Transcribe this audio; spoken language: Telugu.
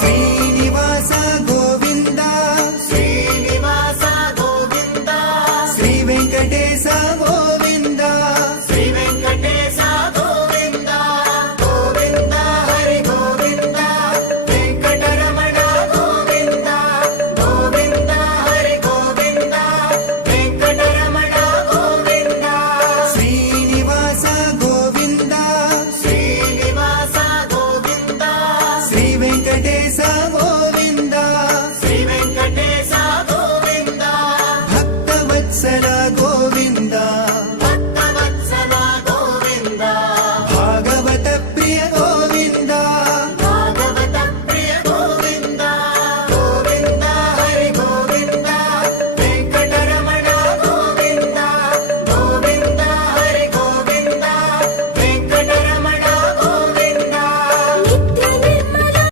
శ్రీనివాస గోవింద శ్రీనివాస గోవింద శ్రీ వెంకటేశ గోవింద శ్రీ వెంకటేశ గోవింద గోవింద హరి గోవింద వెంకటరమణ గోవింద గోవింద హరి గోవింద వెంకటరమణ గోవింద శ్రీనివాస గోవింద శ్రీనివాస గోవింద శ్రీ వెంకటేశ గోవింద